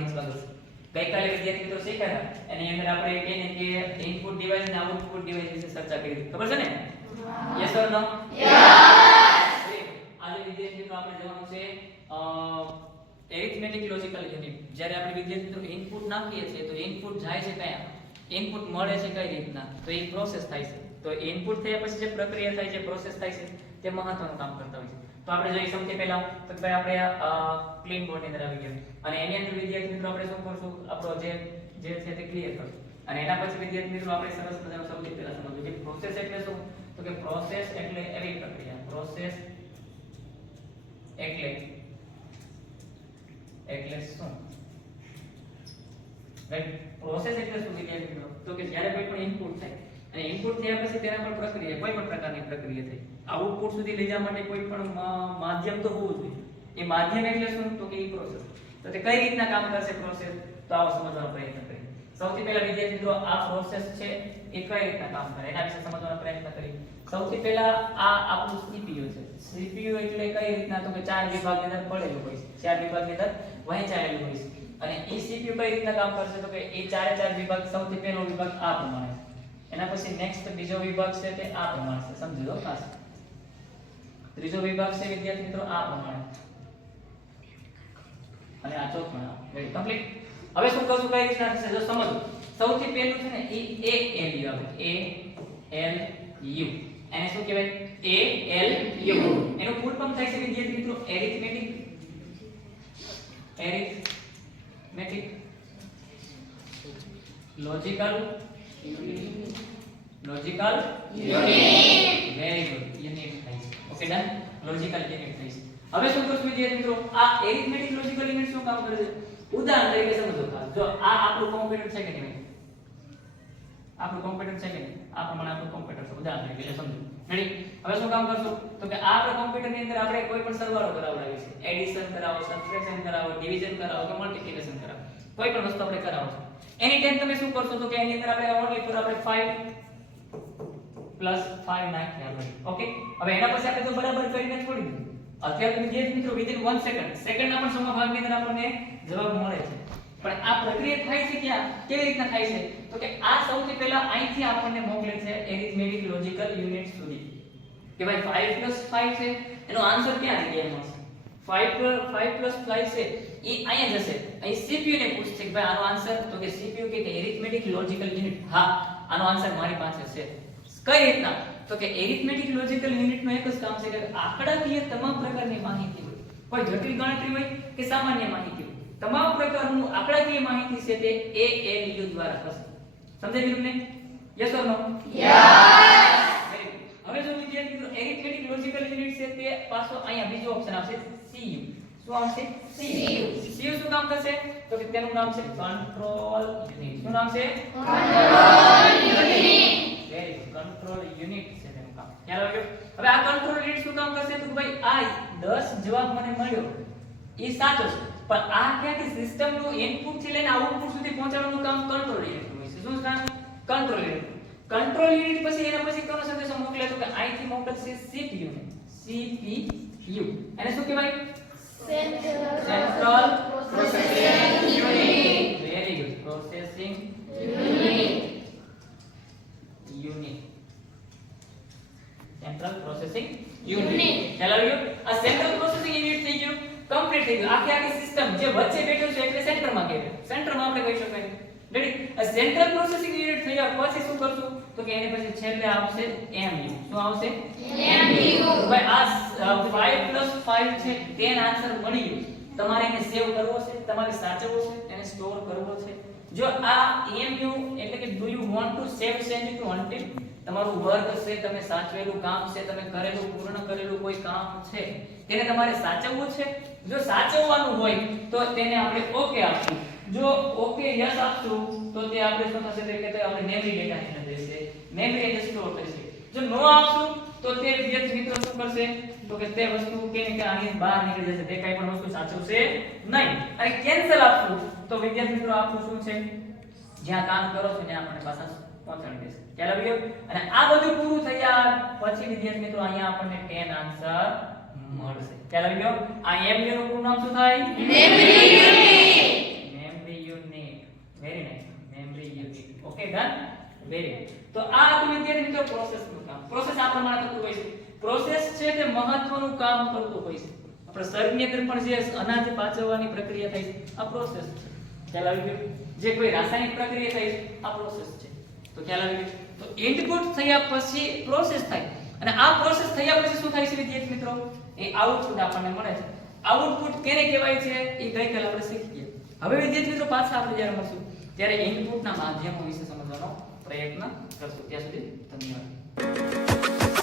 હાર્દિક સ્વાગત છે. ગઈકાલે વિદ્યાર્થી મિત્રો શીખ્યા હતા એની અંદર આપણે કહીએ કે ઇનપુટ ડિવાઇસ અને આઉટપુટ ડિવાઇસ વિશે ચર્ચા કરી હતી. ખબર છે ને? યસ ઓર નો? આજે વિદ્યાર્થી મિત્રો આપણે જોવાનું છે એરિથમેટિક લોજિકલ યુનિટ. જ્યારે આપણે વિદ્યાર્થી મિત્રો ઇનપુટ નાખીએ છીએ તો ઇનપુટ જાય છે કયા, ઇનપુટ મળે છે કઈ રીતના, તો એ પ્રોસેસ થાય છે. તો ઇનપુટ થયા પછી જે પ્રક્રિયા થાય છે, પ્રોસેસ થાય છે, તે મહત્વનું કામ કરતા હોય છે. તો આપણે જોઈએ સૌથી પહેલા તો ભાઈ આપણે ક્લીન બોર્ડ ની અંદર આવી ગયા અને એની અંદર વિદ્યાર્થી મિત્રો આપણે શું કરશું, આપણો જે છે તે ક્લિયર કરશું. અને એના પછી વિદ્યાર્થી મિત્રો આપણે સરસ મજાનું સૌથી પહેલા સમજવું કે પ્રોસેસ એટલે શું, તો કે પ્રોસેસ એટલે એવી પ્રક્રિયા, પ્રોસેસ એટલે શું, રાઈટ? પ્રોસેસ એટલે શું વિદ્યાર્થી મિત્રો, તો કે જ્યારે કોઈ પણ ઇનપુટ થાય અને ઇનપુટ થયા પછી તેના પર પ્રક્રિયા, કોઈ પણ પ્રકારની પ્રક્રિયા થાય, આઉટપુટ સુધી લઈ જવા માટે કોઈ પણ માધ્યમ તો હોવું જોઈએ. એ માધ્યમ એટલે શું, તો કે એ પ્રોસેસ. તો તે કઈ રીતના કામ કરશે પ્રોસેસ, તો આવો સમજવાનો પ્રયત્ન કરીએ. સૌથી પહેલા વિદ્યાર્થી મિત્રો આ પ્રોસેસ છે એ કઈ રીતના કામ કરે એના વિશે સમજવાનો પ્રયત્ન કરીએ. સૌથી પહેલા આ આપણું સીપીયુ છે. સીપીયુ એટલે કઈ રીતના, તો કે ચાર વિભાગની અંદર પડેલું હોય છે, ચાર વિભાગની અંદર વહેંચાયેલું હોય છે. અને એ સીપીયુ કઈ રીતના કામ કરશે, તો કે એ ચારે ચાર વિભાગ, સૌથી પહેલો વિભાગ આ પ્રમાણે, એના પછી નેક્સ્ટ બીજો વિભાગ છે તે આ પ્રમાણે છે, સમજી લો ખાસ. ત્રીજો વિભાગ છે વિદ્યાર્થી મિત્રો આ પ્રમાણે, અને આ ચોથો રેડી કમ્પ્લીટ. હવે શું કરું કઈ રીતના થશે જો સમજો. સૌથી પહેલું છે ને એ ALU આવે, ALU. એને શું કહેવાય? ALU. એનું ફૂલ ફોર્મ થાય છે વિદ્યાર્થી મિત્રો arithmetic logical unit. Very good, unit થાય છે. ઓકે ડન, લોજિકલ યુનિટ થાય છે. હવે શું કરશું વિદ્યાર્થી મિત્રો, આ એરિથમેટિક લોજિકલ યુનિટ શું કામ કરે છે? ઉદાહરણ તરીકે સમજો. જો આ આપણું કોમ્પ્યુટર છે કે નહીં, આપણું કોમ્પ્યુટર છે કે નહીં, આ પ્રમાણે આપણું કોમ્પ્યુટર છે ઉદાહરણ તરીકે, એટલે સમજો. રેડી? હવે શું કામ કરશું, તો કે આ આપણા કોમ્પ્યુટર ની અંદર આપણે કોઈ પણ સરવાળો કરાવડાવીએ છીએ, એડિશન કરાવો, સબટ્રેક્શન કરાવો, ડિવિઝન કરાવો કે મલ્ટીપ્લિકેશન કરાવો, કોઈ પણ વસ્તુ આપણે કરાવો છો. એની ટાઈમ તમે શું કરશો, તો કે એની અંદર આપણે ઓનલી ફોર આપણે 5 + 5 નાખ્યા હોય. ઓકે, હવે એના પછી આપણે તો બરાબર કરીને છોડી દીધું. અત્યારે તો વિદ્યાર્થી મિત્રો વિધિન 1 સેકન્ડના પણ સમભાગની અંદર આપણને જવાબ મળે છે. પણ આ પ્રક્રિયા થાય છે ક્યાં, કેવી રીતના થાય છે, તો કે આ સૌથી પહેલા અહીંથી આપણને મોકલે છે એરિથમેટિક લોજિકલ યુનિટ સુધી કે ભાઈ 5 + 5 છે, એનો આન્સર ક્યાં આવી ગયા મળશે? 5 + 5 છે એ અહીંયા જશે. અહીં CPU ને પૂછશે કે ભાઈ આનો આન્સર, તો કે CPU કે એરિથમેટિક લોજિકલ યુનિટ, હા આનો આન્સર મારી પાસે છે. કઈ રીતના, તો કે એરિથમેટિક લોજિકલ યુનિટનું એક જ કામ છે કે આંકડાકીય તમામ પ્રકારની માહિતી હોય, કોઈ જટિલ ગણતરી હોય કે સામાન્ય માહિતી હોય, તમામ પ્રકારનું આંકડાકીય માહિતી છે તે ALU દ્વારા થશે. સમજાઈ ગયું તમને? Yes or no? યસ. હવે જો વિદ્યાર્થી મિત્રો એરિથમેટિક લોજિકલ યુનિટ છે તે પાછો અહીંયા બીજો ઓપ્શન આવશે CU. શું આવશે? CU. CU શું કામ કરશે, તો કે તેનું નામ છે કંટ્રોલ યુનિટ. શું નામ છે? Control unit. Very good, control unit છે તેનું કામ. ખ્યાલ આવ્યો? હવે આ કંટ્રોલ યુનિટ શું કામ કરશે, તો કે ભાઈ આ 10 જવાબ મને મળ્યો એ સાચો છે, પણ આ ક્યાંથી સિસ્ટમનું ઇનપુટ થી લઈને આઉટપુટ સુધી પહોંચાડવાનું કામ કંટ્રોલ યુનિટનું હોય છે. શું કામ? Control unit. કંટ્રોલ યુનિટ પછી એના પછી કોનો સંદેશો મોકલે, તો કે અહીંથી મોકલશે CPU ને. CPU એને શું કહેવાય? Central processing unit. Very good, processing unit. Central processing unit. ખ્યાલ આવ્યો? આ સેન્ટ્રલ પ્રોસેસિંગ યુનિટ થઈ ગયું, કમ્પ્લીટ થઈ ગયું. આખી સિસ્ટમ જે વચ્ચે બેઠું છે એટલે સેન્ટરમાં કહેવાય. સેન્ટરમાં આપણે કહી શકાય. રેડી? આ સેન્ટ્રલ પ્રોસેસિંગ યુનિટ થઈ ગયા પછી શું કરશું, તો કે એની પછી છેલ્લે આવશે MU. શું આવશે? MU. ભાઈ આ 5 + 5 છે તેનો આન્સર મળી ગયો. તમારે એને સેવ કરવો છે, તમારે સાચવવો છે, એને સ્ટોર કરવો છે. જો આ MU એટલે કે do you want to save send to until, તમારું વર્ક છે, તમે સાચવેલું કામ છે, તમે કરેલું પૂર્ણ કરેલું કોઈ કામ છે તેને તમારે સાચવવું છે. જો સાચવવાનું હોય તો તેને આપણે ઓકે આપશું. જો ઓકે યસ આપશું તો તે આપણે શું થશે, એટલે કે આપણે મેમરી ડેટાની અંદર જશે, મેમરી અંદર સ્ટોર થશે. જો નો આપશું તો તે વિદ્યાર્થી મિત્રો શું કરશે, તો કે તે વસ્તુ કેને કે આની બહાર નીકળી જશે, તે કઈ પણ વસ્તુ સાચવશે નહીં. અને કેન્સલ આપશું તો વિદ્યાર્થી મિત્રો આપણું શું છે, જ્યાં કામ કરો છો ત્યાં આપણને પાછા પહોંચાડી દેશે. ખ્યાલ આવી ગયો? અને આ બધું પૂરું થયા પછી વિદ્યાર્થી મિત્રો અહીંયા આપણને 10 આન્સર મળશે. ખ્યાલ આવી ગયો? આ MU નું પૂરું નામ શું થાય? Memory unit. Done very good. તો આ હતું વિદ્યાર્થી મિત્રો પ્રોસેસનું કામ. પ્રોસેસ આ પ્રમાણે થતું હોય છે. પ્રોસેસ છે તે મહત્વનું કામ કરતું હોય છે. આપણે શરીરની અંદર પણ જે અનાજ પાચવવાની પ્રક્રિયા થાય છે આ પ્રોસેસ છે. ખ્યાલ આવી ગયો? જે કોઈ રાસાયણિક પ્રક્રિયા થાય છે આ પ્રોસેસ છે. તો ખ્યાલ આવી ગયો? તો ઇનપુટ થયા પછી પ્રોસેસ થાય અને આ પ્રોસેસ થયા પછી શું થાય છે વિદ્યાર્થી મિત્રો? એ આઉટપુટ આપણને મળે છે. આઉટપુટ કેને કહેવાય છે એ ગઈકાલે આપણે શીખી ગયા. હવે વિદ્યાર્થી મિત્રો પાછા આપણે જ્યારે મળશું ત્યારે ઇનપુટના માધ્યમો વિશે સમજવાનો પ્રયત્ન કરશું. ત્યાં સુધી ધન્યવાદ.